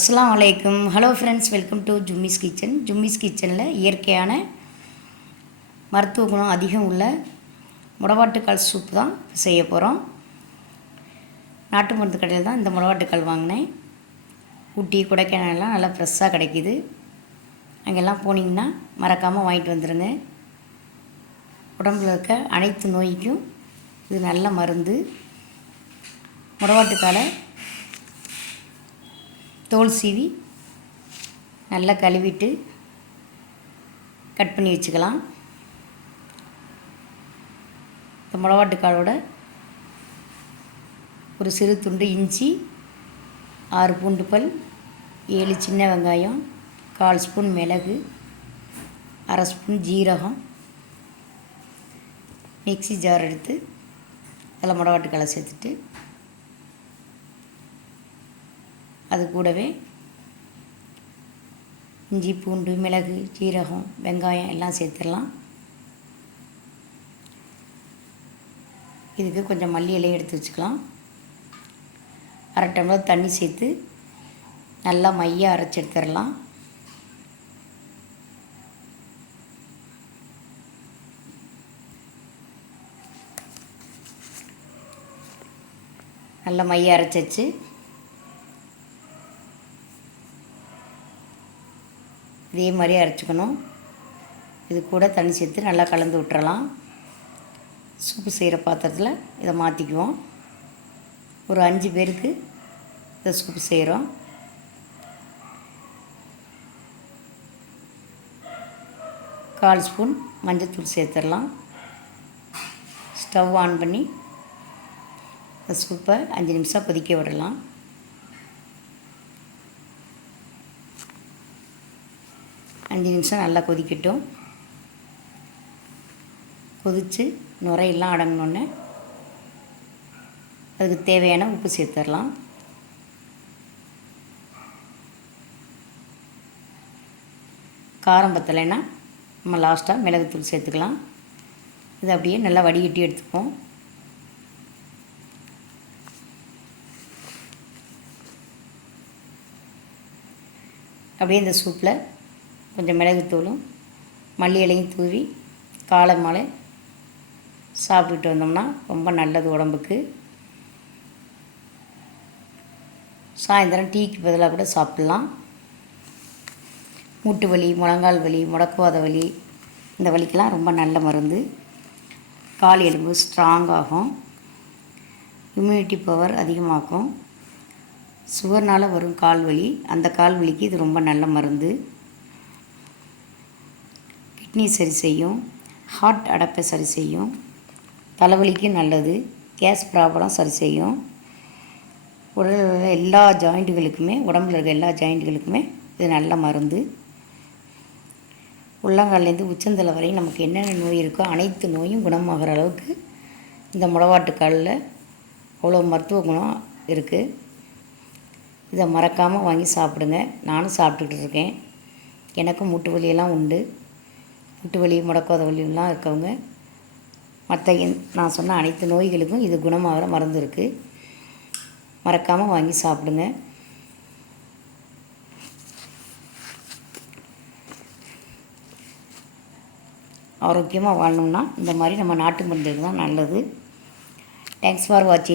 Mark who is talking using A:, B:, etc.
A: அஸ்லாம் வலைக்கும் hello friends welcome to Jummi's kitchen Jummi's கிச்சனில் இயற்கையான மருத்துவ குணம் அதிகம் உள்ள முடவாட்டுக்கால் சூப் தான் செய்ய போகிறோம் நாட்டு மருந்து கடையில் தான் இந்த முடவாட்டுக்கால் வாங்கினேன். ஊட்டி கொடைக்கானல்லாம் நல்லா ஃப்ரெஷ்ஷாக கிடைக்கிது. அங்கெல்லாம் போனீங்கன்னா மறக்காமல் வாங்கிட்டு வந்துடுங்க உடம்புல இருக்க அனைத்து நோய்க்கும் இது நல்ல மருந்து. முடவாட்டுக்காலை தோல் சீவி நல்லா கழுவிட்டு கட் பண்ணி வச்சுக்கலாம். இந்த முளவாட்டுக்காலோட ஒரு சிறு துண்டு இஞ்சி ஆறு பூண்டு பல் ஏழு சின்ன வெங்காயம் கால் ஸ்பூன் மிளகு அரை ஸ்பூன் ஜீரகம். மிக்ஸி ஜார் எடுத்து அதில் முடவாட்டுக்காலை சேர்த்துட்டு அது கூடவே இஞ்சி பூண்டு மிளகு ஜீரகம் வெங்காயம் எல்லாம் சேர்த்துடலாம். இதுக்கு கொஞ்சம் மல்லி இலையை எடுத்து வச்சுக்கலாம். அரை டம்ளர் தண்ணி சேர்த்து நல்லா மையாக அரைச்சி எடுத்துடலாம். நல்லா மைய அரைச்சி இதே மாதிரி அரைச்சிக்கணும். இது கூட தண்ணி சேர்த்து நல்லா கலந்து விட்டுறலாம். சூப்பு செய்கிற பாத்திரத்தில் இதை மாற்றிக்குவோம். ஒரு அஞ்சு பேருக்கு இதை சூப்பு செய்கிறோம். கால் ஸ்பூன் மஞ்சத்தூள் சேர்த்துடலாம். ஸ்டவ் ஆன் பண்ணி இந்த சூப்பை அஞ்சு நிமிஷம் கொதிக்க விடலாம். அஞ்சு நிமிஷம் நல்லா கொதிக்கட்டும். கொதித்து நுரையெல்லாம் அடங்கினோடனே அதுக்கு தேவையான உப்பு சேர்த்துடலாம். காரம் பத்தலைன்னா நம்ம லாஸ்ட்டாக மிளகுத்தூள் சேர்த்துக்கலாம். இது அப்படியே நல்லா வடிகட்டி எடுத்துப்போம். அப்படியே இந்த சூப்பில் கொஞ்சம் மிளகுத்தூளும் மல்லி இலையும் தூவி காலை மாலை சாப்பிட்டுட்டு வந்தோம்னா ரொம்ப நல்லது உடம்புக்கு. சாயந்தரம் டீக்கு பதிலாக கூட சாப்பிட்லாம். மூட்டு வலி முழங்கால் வலி முடக்குவாத வலி இந்த வலிக்கெல்லாம் ரொம்ப நல்ல மருந்து. கால் எலும்பு ஸ்ட்ராங் ஆகும். இம்யூனிட்டி பவர் அதிகமாகும். சுகர்னால் வரும் கால் வலி. அந்த கால் வலிக்கு இது ரொம்ப நல்ல மருந்து. கிட்னி சரி செய்யும் ஹார்ட் அடப்பை சரி செய்யும் தலைவலிக்கு நல்லது கேஸ் ப்ராப்ளம் சரி செய்யும். உடலில் உள்ள எல்லா ஜாயிண்ட்டுகளுக்குமே உடம்புல இருக்க எல்லா ஜாயிண்ட்டுகளுக்குமே இது நல்ல மருந்து. உள்ளங்கால்லேருந்து உச்சந்தலை வரையும் நமக்கு என்னென்ன நோய் இருக்கோ அனைத்து நோயும் குணமாகிற அளவுக்கு இந்த முடவாட்டுக்காலில் அவ்வளோ மருத்துவ குணம் இருக்குது இதை மறக்காமல் வாங்கி சாப்பிடுங்க. நானும் சாப்பிட்டுக்கிட்டு இருக்கேன். எனக்கும் மூட்டு வலியெல்லாம் உண்டு. முட்டு வலி முடக்கோத வலியெல்லாம் இருக்கவங்க மற்ற நான் சொன்ன அனைத்து நோய்களுக்கும் இது குணமாகிற மருந்து இருக்குது மறக்காமல் வாங்கி சாப்பிடுங்க. ஆரோக்கியமாக வாழணும்னா இந்த மாதிரி நம்ம நாட்டு மருந்துக்கு தான் நல்லது. தேங்க்ஸ் ஃபார் வாட்சிங்